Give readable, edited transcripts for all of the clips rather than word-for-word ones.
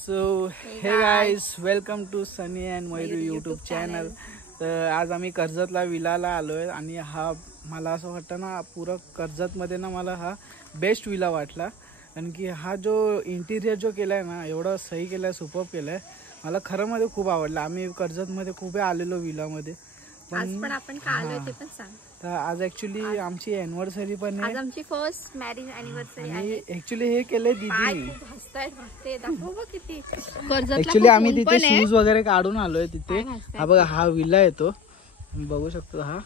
So hey guys welcome to Sunny and Mayur YouTube channel. तर आज आम्ही कर्जतला विलाला आलोय आणि हा मला असं वाटतं ना पुरा कर्जतमध्ये ना मला हा बेस्ट विला वाटला. कारण की हा जो इंटिरियर जो केलाय ना एवढा सही केलाय, सुपर्ब केलाय. मला खरं मध्ये खूप आवडला. आम्ही कर्जतमध्ये खूप आलेलो विलामध्ये. आज पण आपण का आलोय ते पण सांग. तर आज ऍक्च्युली आमची एनिव्हर्सरी पण आहे. आज आमची फर्स्ट मॅरेज एनिव्हर्सरी आहे. ऍक्च्युली हे केलंय दीदीने. ऍक्च्युली आम्ही तिथे शूज वगैरे काढून आलोय तिथे. हा बघा हा विला आहे, तो बघू शकतो. हा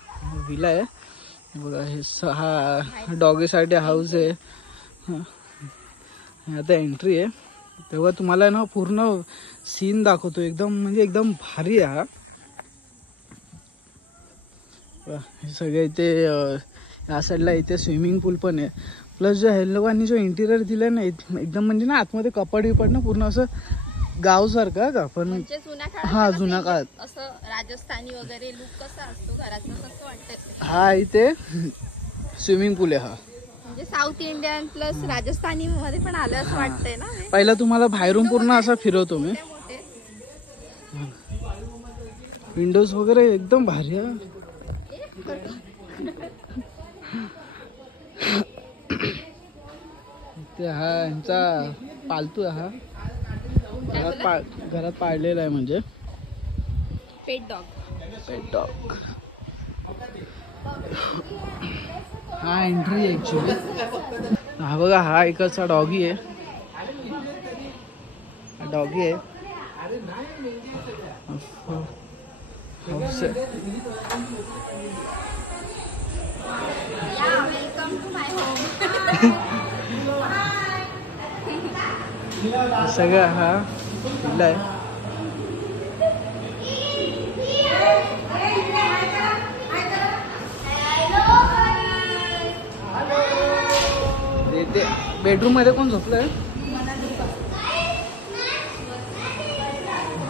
विला आहे बघा. हे हा डॉगी साठी हाऊस आहे. आता एंट्री आहे तेव्हा तुम्हाला ना पूर्ण सीन दाखवतो. एकदम म्हणजे एकदम भारी आहे. हे सगळे इथे या साईडला इथे स्विमिंग पूल पण आहे. प्लस जो ह्या लोकांनी जो इंटिरियर दिलाय ना एकदम म्हणजे ना आतमध्ये कपाट विपाट ना पूर्ण असं गाव सारखं का पण हा जुन्या काळात असं राजस्थानी वगैरे लुक कसा असतो घराचा तसं वाटतं. हा इथे स्विमिंग पूल आहे. हा म्हणजे साऊथ इंडियन प्लस राजस्थानी मध्ये पण आलं असं वाटतंय ना. पहिला तुम्हाला बाहेरून पूर्ण असं फिरवतो मी. विंडोज वगैरे एकदम भारी आहे. ते हा यांचा पालतू आहे. हा घरात पाळलेला आहे म्हणजे पेट डॉग. हा एंट्री ऍक्च्युली. हा बघा हा इकडचा डॉगी आहे. डॉगी आहे. Welcome to my home. सगळं हा विला आहे. बेडरूम मध्ये कोण झोपलंय?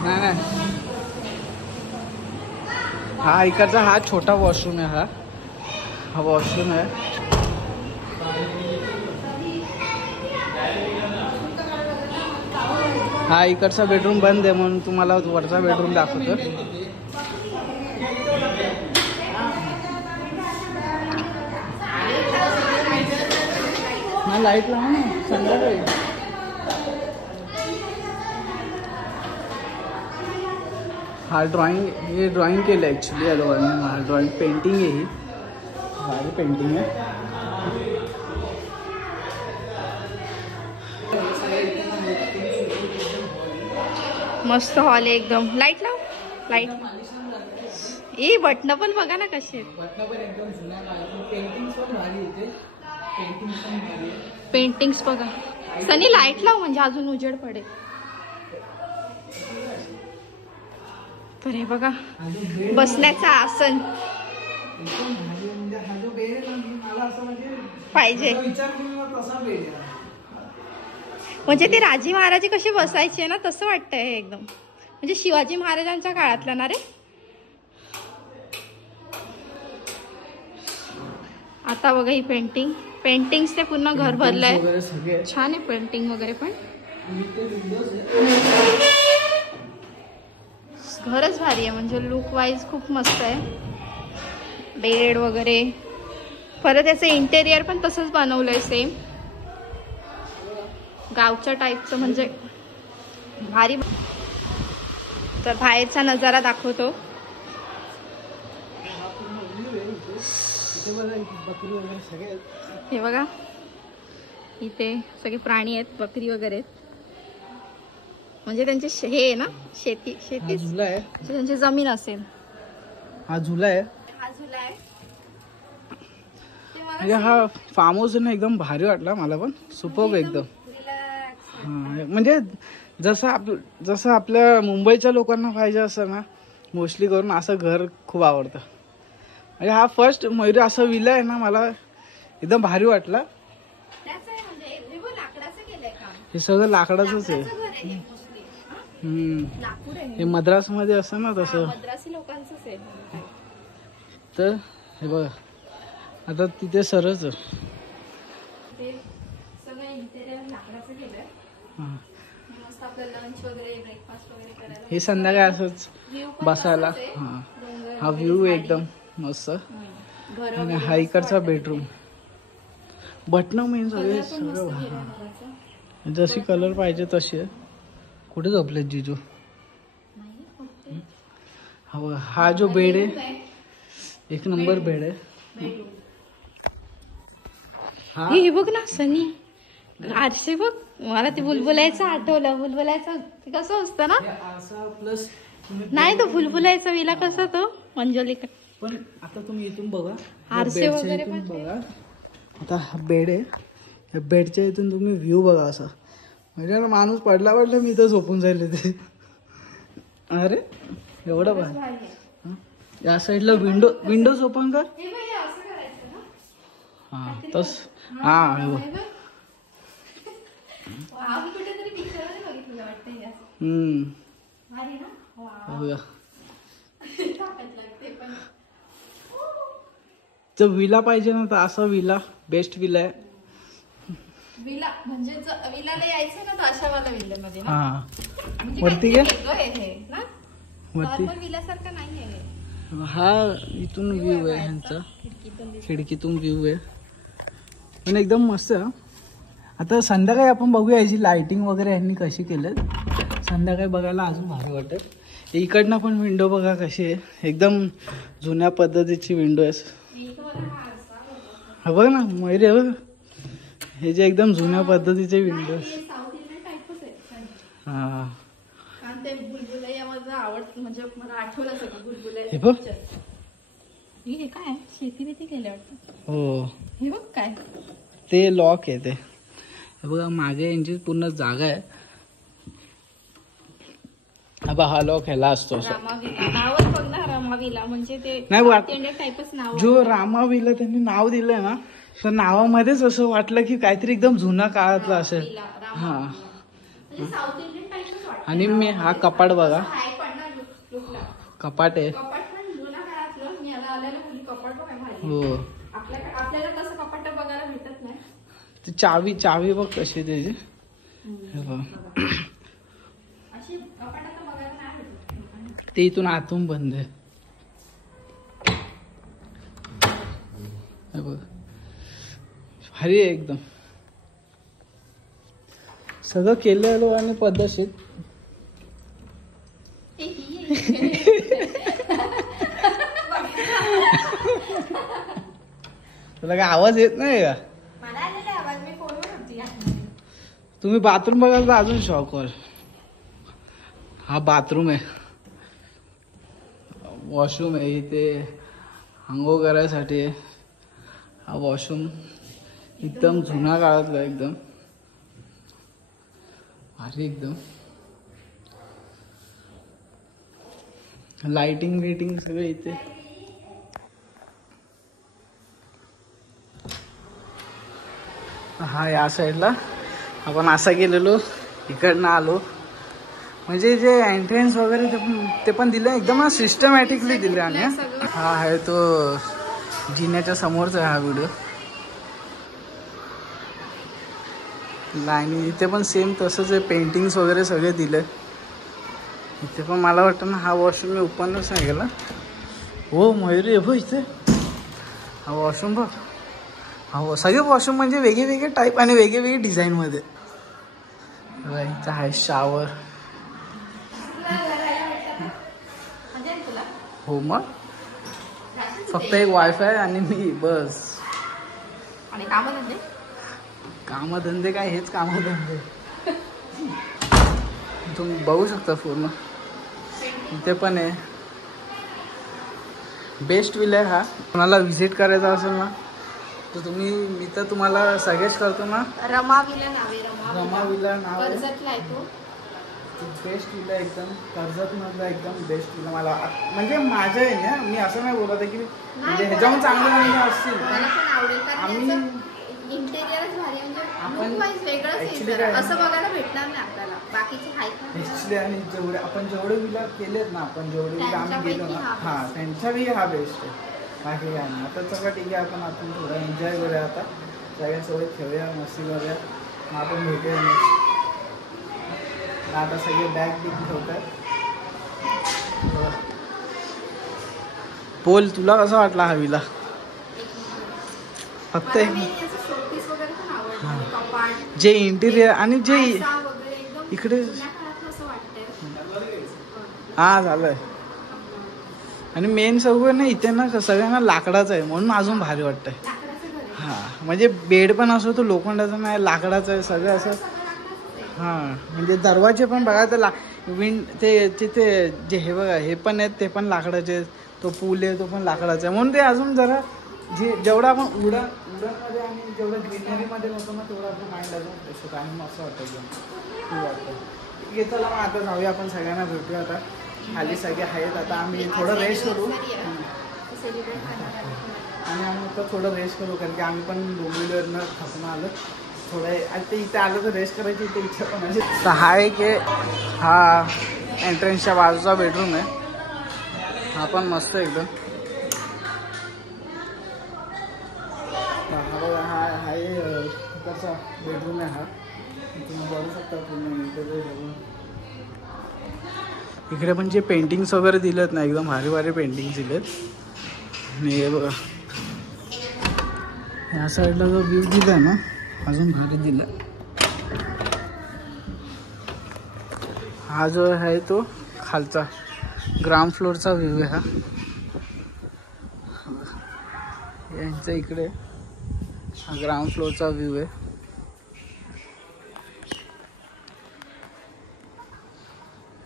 नाही. हा इकडचा हा छोटा वॉशरूम आहे. हा वॉशरूम आहे. हा इकडचा बेडरूम बंद आहे म्हणून तुम्हाला वरचा बेडरूम दाखवतो. लाईट लावा ना संध्याकाळी. हा हे ड्रॉइंग केलं ऍक्च्युली या दोघांनी. हा ड्रॉइंग पेंटिंग आहे. ही भारी पेंटिंग आहे. मस्त हॉल आहे एकदम. लाईट लाव. लाईट ए बटन पण बघा ना कसे आहेत. पेंटिंग्स बघा. सनी लाईट लाव म्हणजे अजून उजेड पडेल. तर हे बघा बसण्याचा आसन पाहिजे. म्हणजे ते राजे महाराजे कसे बसायचे ना तसं वाटतंय हे एकदम. म्हणजे शिवाजी महाराजांच्या काळातलं ना रे. आता बघा ही पेंटिंग्स ते पूर्ण घर भरलंय. छान आहे पेंटिंग वगैरे पण. घरच भारी आहे म्हणजे लुक वाईज खूप मस्त आहे. बेड वगैरे परत याचं इंटेरियर पण तसंच बनवलंय सेम गावच्या टाईपचं म्हणजे भारी. तर बाहेरचा नजारा दाखवतो. हे बघा इथे सगळे प्राणी आहेत. बकरी वगैरे आहेत. म्हणजे त्यांचे हे आहे ना शेती त्यांची जमीन असेल. हा झुला आहे. म्हणजे हा फार्म हाऊस ना एकदम भारी वाटला मला पण. सुपर्ब एकदम. म्हणजे जसं आपल्या मुंबईच्या लोकांना पाहिजे असं ना मोस्टली करून असं घर खूप आवडतं. म्हणजे हा फर्स्ट मयूर असं विला आहे ना मला एकदम भारी वाटला. हे सगळं लाकडाचंच आहे. हे मद्रास मध्ये असं ना तसं. तर हे बघा आता तिथे सरच आपलं लंच वगैरे ब्रेकफास्ट वगैरे करायला. हे संध्याकाळी असंच View पण बसायला. तसाच आहे. हा डोंगर हा वगैरे, व्ह्यू झाडी. एकदम मस्त. घरं आणि वगैरे हा मस्त इकडचा वाटतं बेडरूम. तिथे. बटणं मेन कलर सगळे पण मस्त सगळं केलाय हा. घराचा. जशी कलर पाहिजे तशी आहे. कुठे झोपलेत जिजू? नाही, फक्त हा जो बेड आहे आहे. एक नंबर बेड आहे. बेडरूम. हा हे बघ ना सनी, आरसे बघ. मला ते बुलबुलायचं आठवलं. बुलबुलायचं ते कसं असतं ना. आरसा प्लस नाही, तो बुलबुलायचा विला कसा तो मंजलिका. पण आता तुम्ही इथून बघा, आरसे बेडच्या वगैरे इथून पण बघा. आता हा बेड आहे, या बेडच्या इथून तुम्ही व्ह्यू बघा असा. म्हणजे ना माणूस पडला मी तर झोपून जाईल ते. अरे एवढं बघ, या साईडला विंडोज ओपन कर. हा तस हा बघा. जर विला पाहिजे ना तर असा विला बेस्ट विला आहे. विला म्हणजे विलाला यायचं ना तर अशा वाला विल्ल्यामध्ये ना. हा म्हणजे वरती काहीतरी घे. वेगळं आहे हे ना. वरती नॉर्मल विल्यासारखं नाही आहे. हा इथून व्ह्यू आहे ह्यांचा, खिडकीतून दिसतं. खिडकीतून व्ह्यू आहे. पण एकदम मस्त आहे. आता संध्याकाळी आपण बघूया याची लाइटिंग वगैरे यांनी कशी केलं. संध्याकाळी बघायला अजून भारी वाटेल. इकडनं पण विंडो बघा कशी आहे, एकदम जुन्या पद्धतीची विंडो आहे. हा बघ ना मयुरी आहे बघ, हे जे एकदम जुन्या पद्धतीचे विंडो आहे. साऊथ इंडियन टाईपच आहे. हा कारण ते बुलबुलैया माझं आवडत, म्हणजे मला आठवलं सगळं बुलबुलैया. हे बघ. हे काय शेती बिती केलं वाटतं. हो हे बघ काय ते लॉक आहे ते. हे बघा मागे यांची पूर्ण जागा आहे. हा लॉक ह्याला असतो. रामाविला नावच बघ ना, रामाविला म्हणजे ते नाही साऊथ इंडियन टाईपच नाव. जो रामाविला त्यांनी नाव दिलंय ना, तर नावामध्येच असं वाटलं की काहीतरी एकदम जुना काळातलं असेल. हा म्हणजे साऊथ इंडियन टाईपच वाटतं. आणि मी हा कपाट बघा, आहे पण ना लुकला. कपाट आहे. कपाट पण जुना काळातलं. मी याला आलेलं मुली कपाट बघ भारी. हो आपल्याला कसं कपाट बघायला भेटत नाही. ती चावी बघ कशी आहे त्याची. हे बघ. अशी कपाट आता बघायला नाही भेटत. ते इथून आतून बंद आहे. हे बघ भारी आहे एकदम. सगळं केलेलं आणि पद्धतशीर. तुला काय आवाज येत नाही का? मला आलेला आवाज, मी फोनवर होती. तुम्ही बाथरूम बघायला तर अजून शॉक व्हाल. हा बाथरूम आहे, वॉशरूम आहे इथे आंघोळ करायसाठी आहे. हा वॉशरूम एकदम जुना काळातला एकदम भारी एकदम. लाइटिंग बिटिंग सगळं इथे. हा या साईडला आपण असा गेलेलो, इकडनं आलो. म्हणजे जे एंट्रन्स वगैरे ते पण दिलं एकदम सिस्टमॅटिकली दिले. आणि हा आहे तो जिन्याच्या समोरचा आहे हा व्हिडिओ. आणि इथे पण सेम तसंच आहे, पेंटिंग्स वगैरे सगळे दिले इथे. पण मला वाटतं ना हा वॉशरूम मी ओपनच नाही केला. हो मयुरी आहे इथे. हा वॉशरूम बघ. हो सगळे वॉशरूम म्हणजे वेगळे टाईप आणि वेगवेगळे डिझाईनमध्ये. इथं आहे शॉवर. हो मग फक्त एक वायफाय आणि मी बस. आणि कामधंदे काय हेच कामधंदे. तुम्ही बघू शकता पूर्ण. इथे पण आहे बेस्ट विला आहे हा. कोणाला व्हिजिट करायचा असेल ना तर मी तर तुम्हाला सजेस्ट करतो ना, रमाविला नाव आहे. रमाविला नाव आहे. कर्जतला आहे तो. बेस्ट विला एकदम, कर्जत मधला एकदम बेस्ट विला. मला म्हणजे माझं आहे ना, मी असं नाही बोलत आहे की म्हणजे ह्याच्याहून चांगले असतील. मला पण आवडेल कारण आम्ही इंटेरियरच भारी आहे. आपण म्हणजे वेगळंच actually आहे काय जरा. असं बघायला भेटणार नाही आपल्याला. बाकीचे आहेत ना. ॲक्च्युली आणि जेवढे विला केलेत ना आपण, जेवढे विला आम्ही गेलो ना, हा त्यांच्यापैकी हा बेस्ट आहे. बाकी काय नाही. आता सगळं ठीक आहे, आपण थोडं एन्जॉय करूया. आता सगळ्यांसोबत खेळूया, मस्ती करूया. मग आपण भेटूया नेक्स्ट. आता सगळे बॅग बिग ठेवतात. बोल, तुला कसा वाटला हा विला? फक्त जे इंटिरियर आणि जे इकडे हा झालंय. आणि मेन सगळं ना इथे ना सगळ्यांना लाकडाचं आहे म्हणून अजून भारी वाटतंय. हा म्हणजे बेड पण असो तो लोखंडाचा नाही, लाकडाचं आहे सगळं असं. हा म्हणजे दरवाजे पण बघा तर ते तिथे जे हे बघा हे पण आहेत ते पण लाकडाचे. तो पूल आहे तो पण लाकडाचा आहे म्हणून ते अजून जरा जेवढं आपण उडनमध्ये आणि जेवढं ग्रीनरीमध्ये होतो ना तेवढं आपलं माइंड अजून फ्रेश होतं आणि मस्त वाटतं एकदम. खूप वाटतं. चला मग आता जाऊया आपण सगळ्यांना भेटूया. आता खाली सगळे आहेत. आता आम्ही थोडं रेस्ट करू आणि आम्ही आता थोडं रेस्ट करू कारण की आम्ही पण डोंबिवलीवरनं थकून आलो. थोडं आता इथे आलो तर रेस्ट करायची इथे इच्छा पण आहे. तर हा एक हा एंट्रन्सच्या बाजूचा बेडरूम आहे. हा पण मस्त एकदम. हा कसा बेडरूम आहे. हा तुम्ही बघू शकता पूर्ण. इकडे पण जे पेंटिंग्स वगैरे दिलेत ना एकदम भारी भारी पेंटिंग्स दिलेत. आणि हे बघा या साईडला जो व्ह्यू दिला ना अजून भारी दिला. हा जो आहे तो खालचा ग्राउंड फ्लोअरचा व्ह्यू आहे. हा यांचा इकडे हा ग्राउंड फ्लोअरचा व्ह्यू आहे.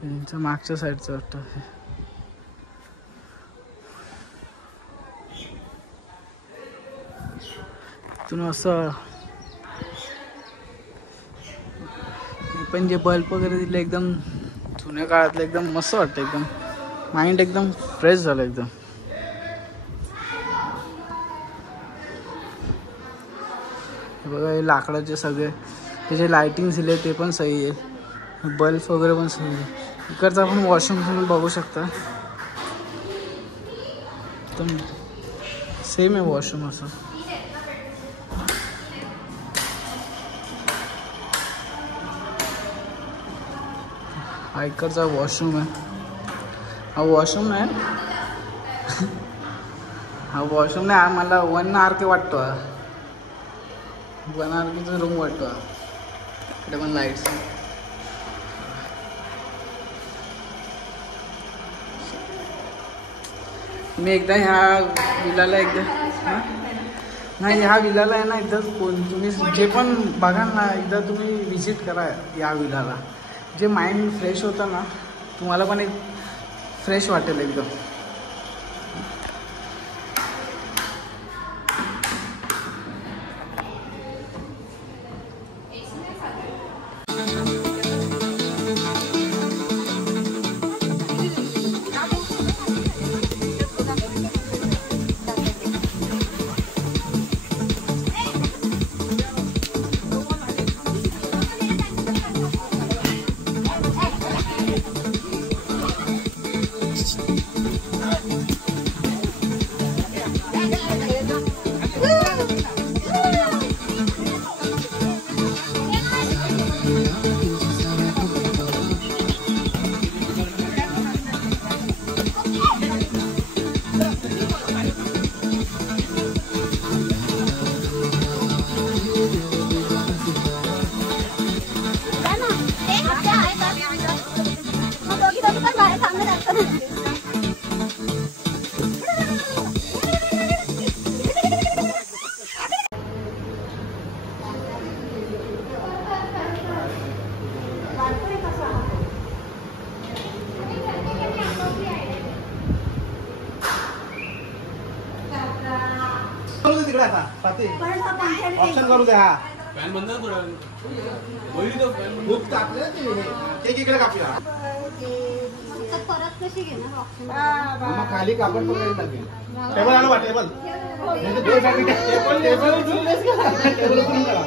यांच्या मागच्या साईडचं वाटतं. इथून असं पण जे बल्ब वगैरे दिले एकदम जुन्या काळातलं एकदम मस्त वाटतं. एकदम माइंड एकदम फ्रेश झालं एकदम. हे बघा हे लाकडाचे सगळे हे जे लाइटिंग दिले ते पण सही आहे. बल्ब वगैरे पण सही आहे. इकडचा आपण वॉशरूम तुम्ही बघू शकता एकदम सेम आहे वॉशरूम असं. हा इकडचा वॉशरूम आहे. हा वॉशरूम आहे. हा वॉशरूम नाही मला 1 RK वाटतो. 1 RKचा रूम वाटतो. इकडे पण लाईट्स आहे. मी एकदा ह्या विलाला नाही ह्या विलाला आहे ना एकदा तुम्ही जे पण बघाल ना एकदा तुम्ही विजिट करा या विलाला. जे माइंड फ्रेश होतं ना तुम्हाला पण एक फ्रेश वाटेल एकदम. ऑप्शन करू दे. हा फॅन बंद थोडा खूप तापले ते इकडे कापूया. परत कशी घेणार ऑप्शन? मग खाली कापड पकडायला लागेल. टेबल आणू बा टेबल. टेबल उचलून करा.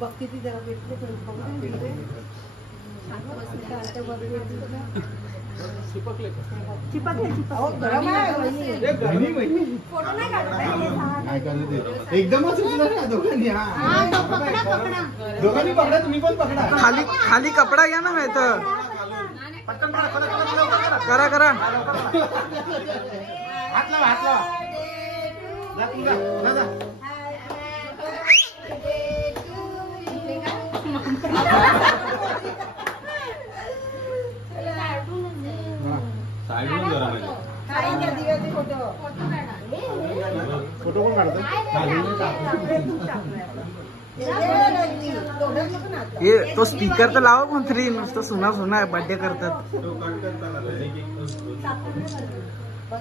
बघती ती जरा भेटते चिपकले एकदमच दोघांनी दोघांनी पकडा, तुम्ही पण पकडा. खाली खाली कपडा घ्या ना नाही तर करा करा. हात लावा, हात लावा. जा तू, जा, जा, जा. फोटो कोण काढतो? हे तो स्पीकर तर लावा मंत्री, नुसतं सुना सुना बर्थडे करतात.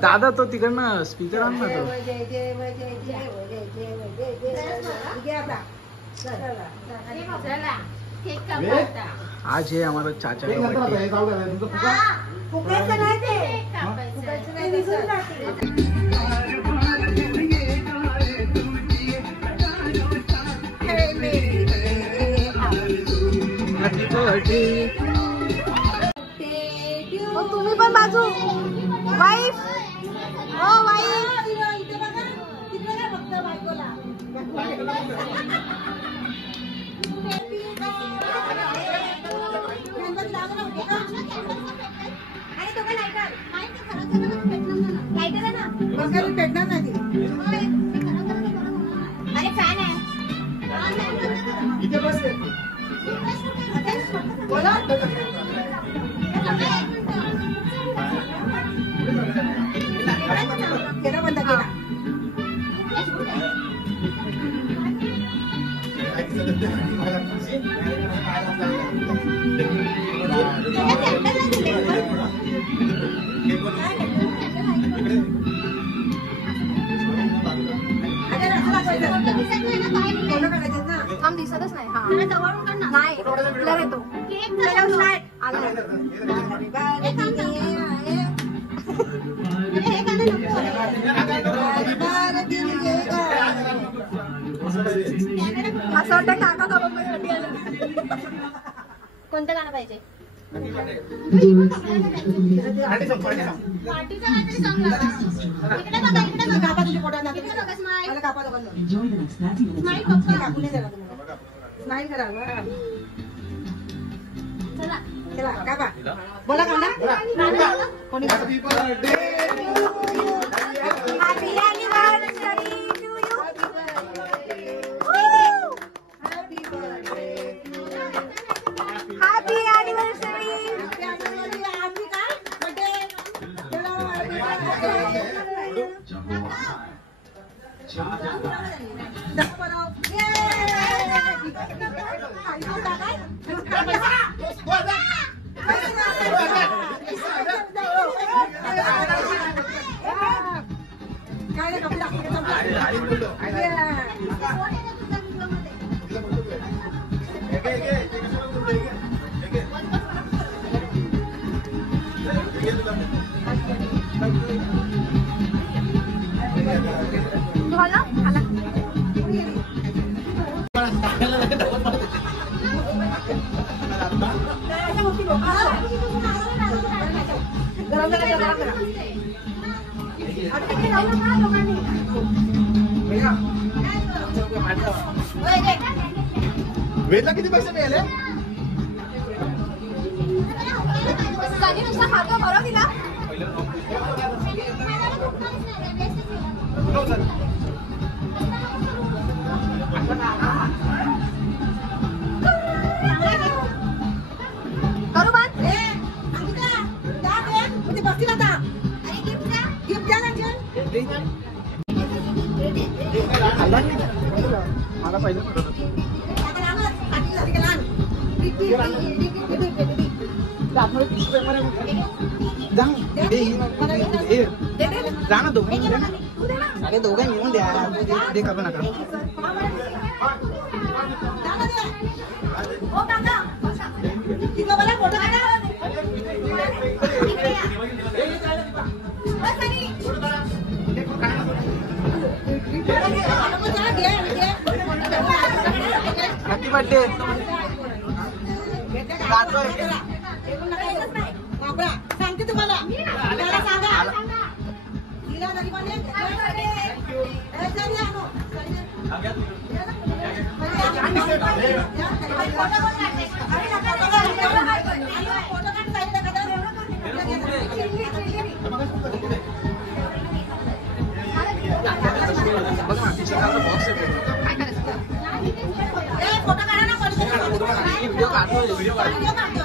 दादा तो तिकडनं स्पीकर आण ना तो. आज है हमारा चाचा का बर्थडे. तुम्ही पण बाजू वाईफ. हो वाईफ. भेटणार नाही. अरे फॅन आहे. इथे बस. बोला. केला बंद केला. थांब दिसतच नाही. हा नाही ब्लर येतो. असं वाटतं काका बाबांसाठी आलं. कोणतं गाणं पाहिजे? बोला गाणं. वेदला किती पैसे मिळाले? नुसता खातो बरं तिला. करू बात. बसतील आता. गिफ्ट द्या ना. मला पाहिजे जा ना दोघं. अरे दोघं मिळून द्या. दे का नका. Happy birthday. सांगते फोटो काढा ना. व्हिडिओ काढतोय.